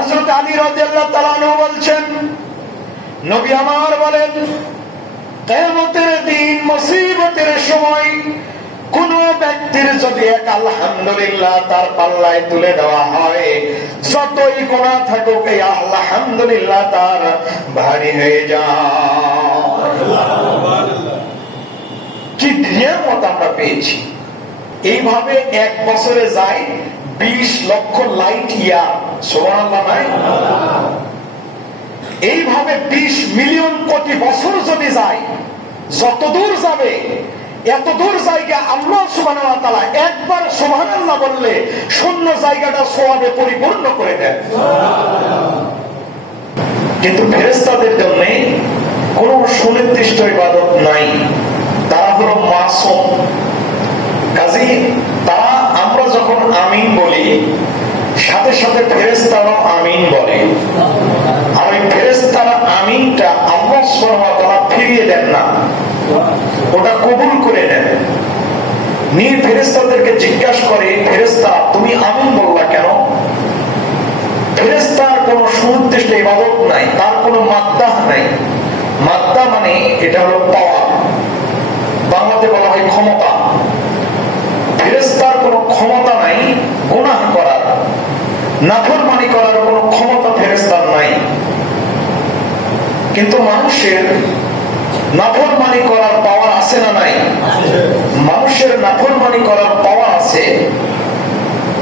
হযরত আলী রাদিয়াল্লাহু তাআলা আনহু বলছেন, নবী আমার বলেন, কিয়ামতের দিন মুসিবতের সময় কোন ব্যক্তির যদি এক আলহামদুলিল্লাহ তার পাল্লায় তুলে দেওয়া হয়, যতই গুনাহ থাকুক এই আলহামদুলিল্লাহ তার ভারী হয়ে যায়। কি নিয়ামত আমরা পেয়েছি। এইভাবে এক বছরে যায় 20 লক্ষ লাইট ইয়ার, সুবহানাল্লাহ নাই? এইভাবে 20 মিলিয়ন কোটি বছর যদি যায়, যত দূর যাবে এত দূর জায়গা আল্লাহ সুবহানাহু ওয়া তাআলা একবার সুবহানাল্লাহ বললে শূন্য জায়গাটা সওয়াবে পরিপূর্ণ করে দেন। কিন্তু ফেরেশতাদের জন্য কোনো সুনির্দিষ্ট ইবাদত নাই, তারা হলো মাসুম। কাজেই তারা, আমরা যখন আমিন বলি সাথে সাথে ফেরেশতারাও আমিন বলে, আর ওই ফেরেশতারা আমিনটা আল্লাহ সুবহানাহু ওয়া তাআলা ফিরিয়ে দেন না, ওটা কবুল করে নেন। নিয়ে ফেরেশতাদেরকে জিজ্ঞাসা করে, ফেরেশতা তুমি আমিন বললা কেন? ফেরেশতার কোনো সুনির্দিষ্ট ইবাদত নাই, তার কোনো মাদ্দাহ নাই। মাদ্দা মানে এটা হলো পাওয়ার, বাংলাতে বলা হয় ক্ষমতা। ফেরেশতার কোনো ক্ষমতা নাই গুনাহ করার, নাফরমানি করার কোনো ক্ষমতা ফেরেশতার নাই। কিন্তু মানুষের নাফরমানি করার পাওয়ার আছে না নাই? মানুষের নাফরমানি করার পাওয়ার আছে,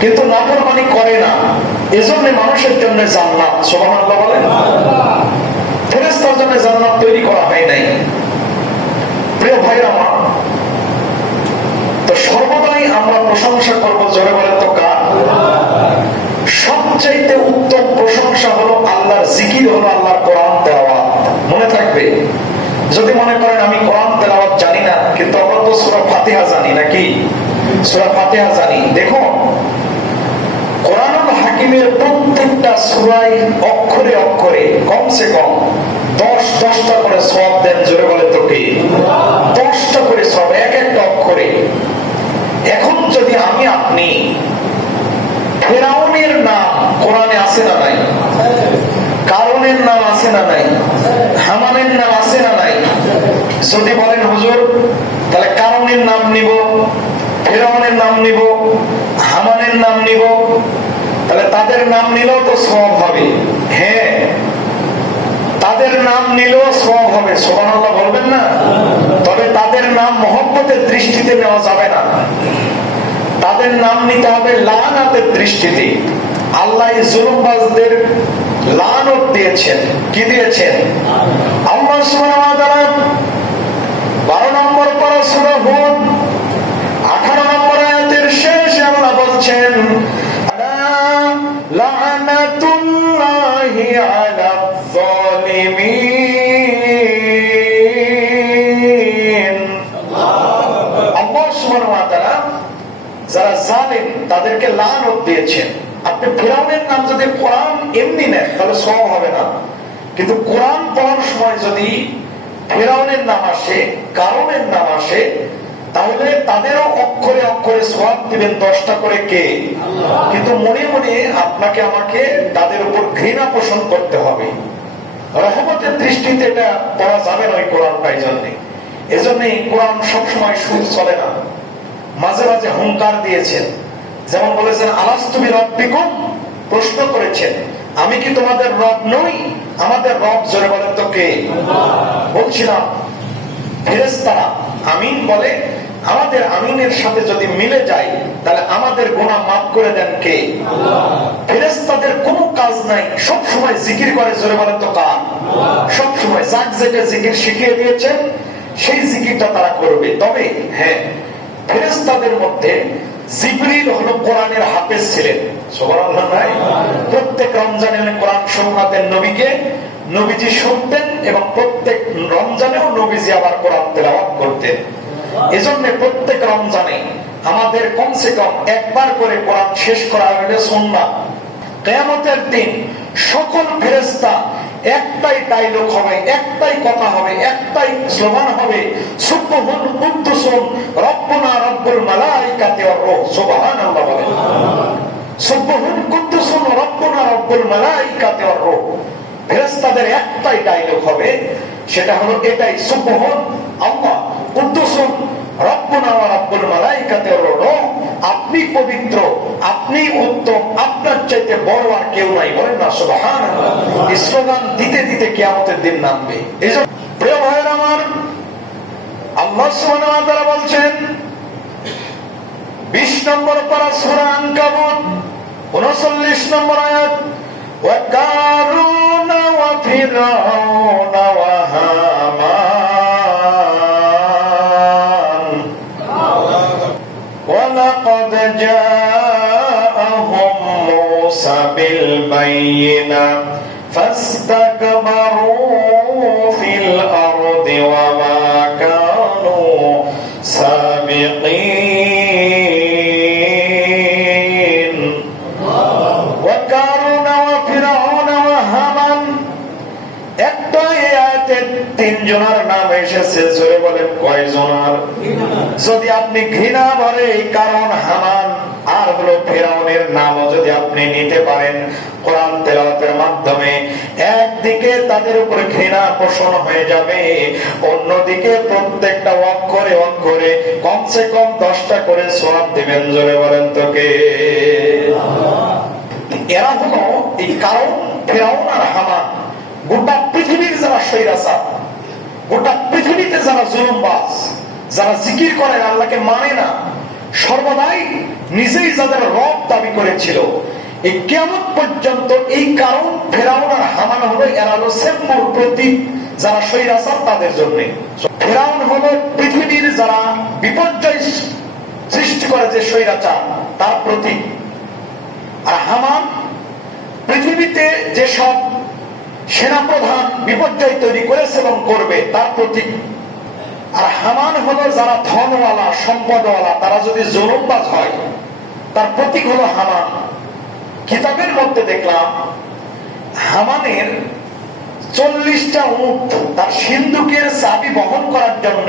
কিন্তু নাফরমানি করে না, এজন্য মানুষের জন্য জান্নাত, সুবহানাল্লাহ বলেন। ফেরেশতার জন্য জান্নাত তৈরি করা হয় নাই। প্রিয় ভাইরা আমার, তো সর্বদাই আমরা প্রশংসা করব, জোরে বলেন তো কার? সবচাইতে উত্তম প্রশংসা হলো আল্লাহর জিকির, হলো আল্লাহর কোরআন তেলাওয়াত। মনে থাকবে, যদি মনে করেন আমি কোরআন তেলাওয়াত জানি না, কিন্তু আমরা তো সূরা ফাতিহা জানি, নাকি? সূরা ফাতিহা জানি। দেখো, কোরআনুল হাকিমের প্রত্যেকটা সূরায় অক্ষরে অক্ষরে কমসে কম 10টা করে সওয়াব দেন, জোরে বলে তো কি? 10টা করে সওয়াব এক একটা অক্ষরে। এখন যদি আমি আপনি, ফেরাউনের নাম কোরআনে আছে না নাই? কারুনের নাম আছে না নাই? হামানের নাম আছে না নাই? যদি বলেন হুজুর তাহলে কারুনের নাম নিব, ফেরাউনের নাম নিব, হামানের নাম নিব, তাহলে তাদের নাম নিলেও তো সওয়াব হবে। হ্যাঁ, তাদের নাম নিলেও সওয়াব হবে, সুবহানাল্লাহ বলবেন না? তবে তাদের নাম মহব্বতের দৃষ্টিতে নেওয়া যাবে না, তাদের নাম নিতে হবে লানাতের দৃষ্টিতে। আল্লাহ জুলুমবাজদের লানত দিয়েছেন। কি দিয়েছেন? আল্লাহ সুবহানাহু ওয়া তাআলা 12 নম্বর পারা সূরা হুদ 18 নম্বর আয়াতের শেষে আল্লাহ বলছেন, লানাতুল্লাহি আলাল যালিমিন। আল্লাহ সুবহানাহু ওয়া তাআলা যারা জালেম তাদেরকে লানত দিয়েছেন। আপনি ফেরাউনের নাম যদি কোরআন এমনি নেন তাহলে সওয়াব হবে না, কিন্তু কোরআন পড়ার সময় যদি ফেরাউনের নাম আসে, কারণের নাম আসে, তাহলে তাদেরও অক্ষরে অক্ষরে সওয়াব দিবেন 10টা করে কে? কিন্তু মনে মনে আপনাকে আমাকে তাদের উপর ঘৃণা পোষণ করতে হবে। রহমতের দৃষ্টিতে এটা পড়া যাবে না ওই কোরআনটা। এজন্য কোরআন সবসময় সুর চলে না, মাঝে মাঝে হুঙ্কার দিয়েছেন। যেমন বলেছেন আলাস্তু বিরাব্বিকুম, প্রশ্ন করেছেন আমি কি তোমাদের রব নই? আমাদের রব, জোরে বলেন তো কে? বলছিলাম ফেরেশতারা আমিন বলে, আমাদের আমিনের সাথে যদি মিলে যায় তাহলে আমাদের গুনাহ মাফ করে দেন কে? ফেরেশতাদের কোনো কাজ নাই, সব সময় জিকির করে, জোরে বলেন তো কার? সব সময় যাক যেটা জিকির শিখিয়ে দিয়েছেন সেই জিকিরটা তারা করবে। তবে হ্যাঁ, ফেরেশতাদের মধ্যে জিবরিল হলো কোরআনের হাফেজ ছিলেন, সুবহানাল্লাহ নাই? প্রত্যেক রমজানে কোরআন শোনাতেন নবীকে, নবীজি শুনতেন, এবং প্রত্যেক রমজানেও নবীজি আবার কোরআন তেলাওয়াত করতেন। এজন্য প্রত্যেক রমজানে আমাদের কমসে কম একবার করে কোরআন শেষ করা হলে সুন্নাত। কিয়ামতের দিন সকল ফেরেশতা একটাই ডায়লগ হবে, একটাই কথা হবে, একটাই স্লোগান হবে, সুবহান কুদ্দুসুন রব্বুনা রব্বুল মালাইকাতি ওয়ার রূহ। সুবহানাল্লাহ বলেন। সুবহুন কুদ্দুসুন রব্বুনা রব্বুল মালাইকাতি ওয়ার রূহ। ফেরেশতাদের একটাই ডায়লগ হবে, সেটা হলো এটাই, সুবহুন আল্লাহ, কুদ্দুসুন রব্বুনা ওয়া রব্বুল মালাইকাতি ওয়ার রূহ। আপনি পবিত্র, আপনি উত্তম, আপনার চাইতে বড় আর কেউ নাই। বলেন না সুবহানাল্লাহ। এই স্লোগান দিতে দিতে কিয়ামতের দিন নামবে। এইজন্য প্রিয় ভাইয়েরা আমার, আল্লাহ সুবহানাহু ওয়া তাআলা বলছেন 20 নম্বর পারা সূরা আনকাবুত 39 নম্বর আয়াত, ওয়া কারুন ওয়া ফিরআউন ওয়া হামান ওয়া লাকাদ জাআহুম মূসা বিল বাইয়িনাত ফাস্তাকবারু ফিল আরদি ওয়া মা কানু সাবিকিন। ওয়া কারুন ওয়া ফিরআউন ওয়া হামান, একটা আয়াতে 3 জনের নাম এসেছে। জোরে বলেন কয়জনের? যদি আপনি ঘৃণা ভরে এই কারণ, হামান আর হলো ফিরআউনের নামও যদি আপনি নিতে পারেন কোরআন তেলাওয়াতের মাধ্যমে, একদিকে তাদের উপর ঘৃণা পোষণ হয়ে যাবে, অন্যদিকে প্রত্যেকটা অক্ষরে অক্ষরে কমসে কম 10টা করে সওয়াব দিবেন। জোরে বলেন তো কে? এরা হলো এই কারণ, ফিরআউন আর হামান। গোটা পৃথিবীর যারা স্বৈরাচার, গোটা পৃথিবীতে যারা জুলুমবাজ, যারা জিকির করে আল্লাহকে মানে না, সর্বদাই নিজেই যাদের রব দাবি করেছিল, এই কিয়ামত পর্যন্ত এই কারণ ফিরআউন আর হামান হলো, এরা হলো সেম্মুর প্রতীক। যারা স্বৈরাচার তাদের জন্য ফিরআউন হলো পৃথিবীর যারা বিপর্যয় সৃষ্টি করে যে স্বৈরাচার, তার প্রতীক। আর হামান পৃথিবীতে যেসব সেনাপ্রধান বিপর্যয় তৈরি করেছে এবং করবে, তার প্রতীক। আর হামান হলো যারা ধনওয়ালা, সম্পদওয়ালা, তারা যদি জুলুমবাজ হয়, তার প্রতীক হলো হামান। কিতাবের মধ্যে দেখলাম হামানের 40টা উট, তার সিন্ধুকের চাবি বহন করার জন্য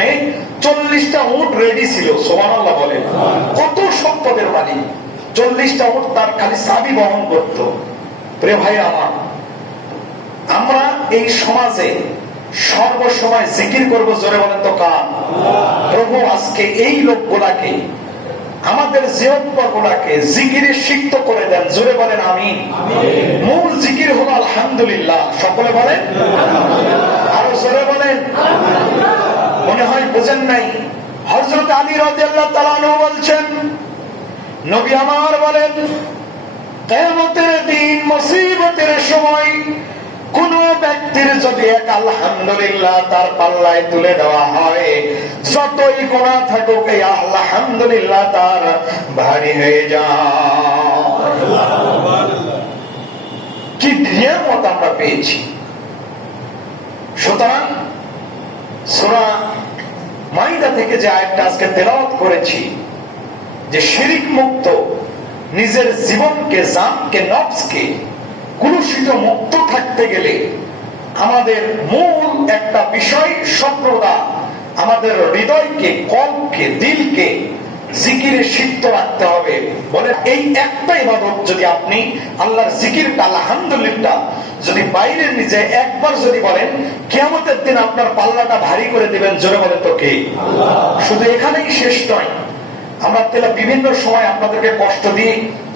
40টা উট রেডি ছিল। সুবহানাল্লাহ বলেন, কত সম্পদের মালিক! 40টা উট তার খালি চাবি বহন করত। প্রিয় ভাই আমার, আমরা এই সমাজে সর্বসময় জিকির করব। জোরে বলেন তো কার? প্রভু আজকে এই লোকগুলাকে, আমাদের জিহ্বাগুলাকে জিকিরে সিক্ত করে দেন। জোরে বলেন আমিন। মূল জিকির হলো আলহামদুলিল্লাহ। সকলে বলেন, আরো জোরে বলেন। মনে হয় বোঝেন নাই। হযরত আলী রাদিয়াল্লাহু তাআলা আনহু বলছেন, নবী আমার বলেন, কিয়ামতের দিন মুসিবতের সময় কোন ব্যক্তির যদি এক আলহামদুলিল্লাহ তার পাল্লায় তুলে দেওয়া হয়, যতই গুনাহ থাকুক এই আলহামদুলিল্লাহ তার ভারী হয়ে যায়। কি নিয়ামত আমরা পেয়েছি! সুতরাং সূরা মাইদা থেকে যে আয়াতটা আজকে তেলাওয়াত করেছি, যে শিরিক মুক্ত নিজের জীবনকে, জানকে, নফসকে কুলুষিত মুক্ত থাকতে গেলে আমাদের মূল একটা বিষয় সর্বদা আমাদের হৃদয়কে, কলকে, দিলকে জিকিরে সিক্ত রাখতে হবে। বলে এই একটা ইবাদত যদি আপনি আল্লাহর জিকিরটা, আলহামদুলিল্লাহ যদি বাইরে নিজে একবার যদি বলেন, কিয়ামতের দিন আপনার পাল্লাটা ভারী করে দিবেন। জোরে বলেন তো কে? শুধু এখানেই শেষ নয়। আমরা তেলা বিভিন্ন সময় আপনাদেরকে কষ্ট দিয়ে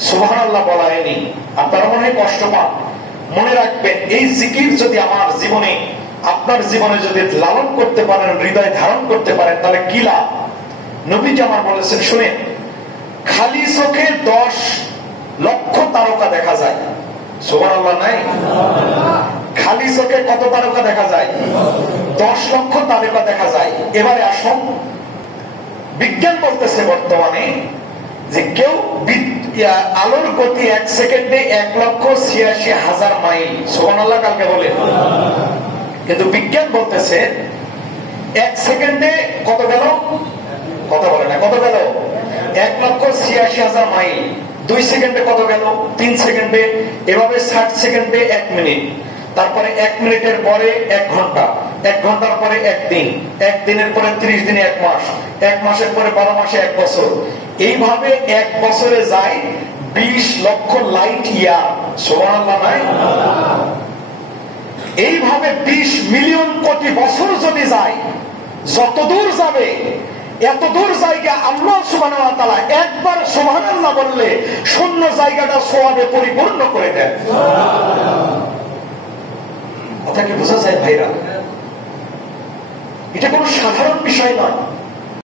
সুবহানাল্লাহ বলা হয়নি, আপনারা মনে হয় কষ্ট পান। মনে রাখবেন, এই জিকির যদি আমার জীবনে, আপনার জীবনে যদি লালন করতে পারেন, হৃদয় ধারণ করতে পারেন, তাহলে কি লাভ? নবীজি আমার বলেছেন, শুনেন, খালি চোখে 10 লক্ষ তারকা দেখা যায়। সুবহানাল্লাহ নাই? খালি চোখে কত তারকা দেখা যায়? 10 লক্ষ তারকা দেখা যায়। এবারে আসুন, বিজ্ঞান বলতেছে বর্তমানে যে কেউ আলোর গতি 1 সেকেন্ডে 1,86,000 মাইল। সুবহানাল্লাহ কালকে বলে, কিন্তু বিজ্ঞান বলতেছে 1 সেকেন্ডে কত গেল? কথা বলে না, কত গেল? 1,86,000 মাইল। 2 সেকেন্ডে কত গেল? 3 সেকেন্ডে। এভাবে 60 সেকেন্ডে 1 মিনিট, তারপরে 1 মিনিটের পরে 1 ঘন্টা, 1 ঘন্টার পরে 1 দিন, 1 দিনের পরে 30 দিনে 1 মাস, 1 মাসের পরে 12 মাসে 1 বছর। এইভাবে 1 বছরে যায় 20 লক্ষ লাইট ইয়ার, সুবহানাল্লাহ নাই? এইভাবে 20 মিলিয়ন কোটি বছর যদি যায়, যত দূর যাবে এত দূর জায়গা আল্লাহ সুবহানাহু ওয়া তাআলা একবার সুবহানাল্লাহ বললে শূন্য জায়গাটা সওয়াবে পরিপূর্ণ করে দেন। কথা কি বোঝা যায় ভাইরা? এটা কোনো সাধারণ বিষয় নয়।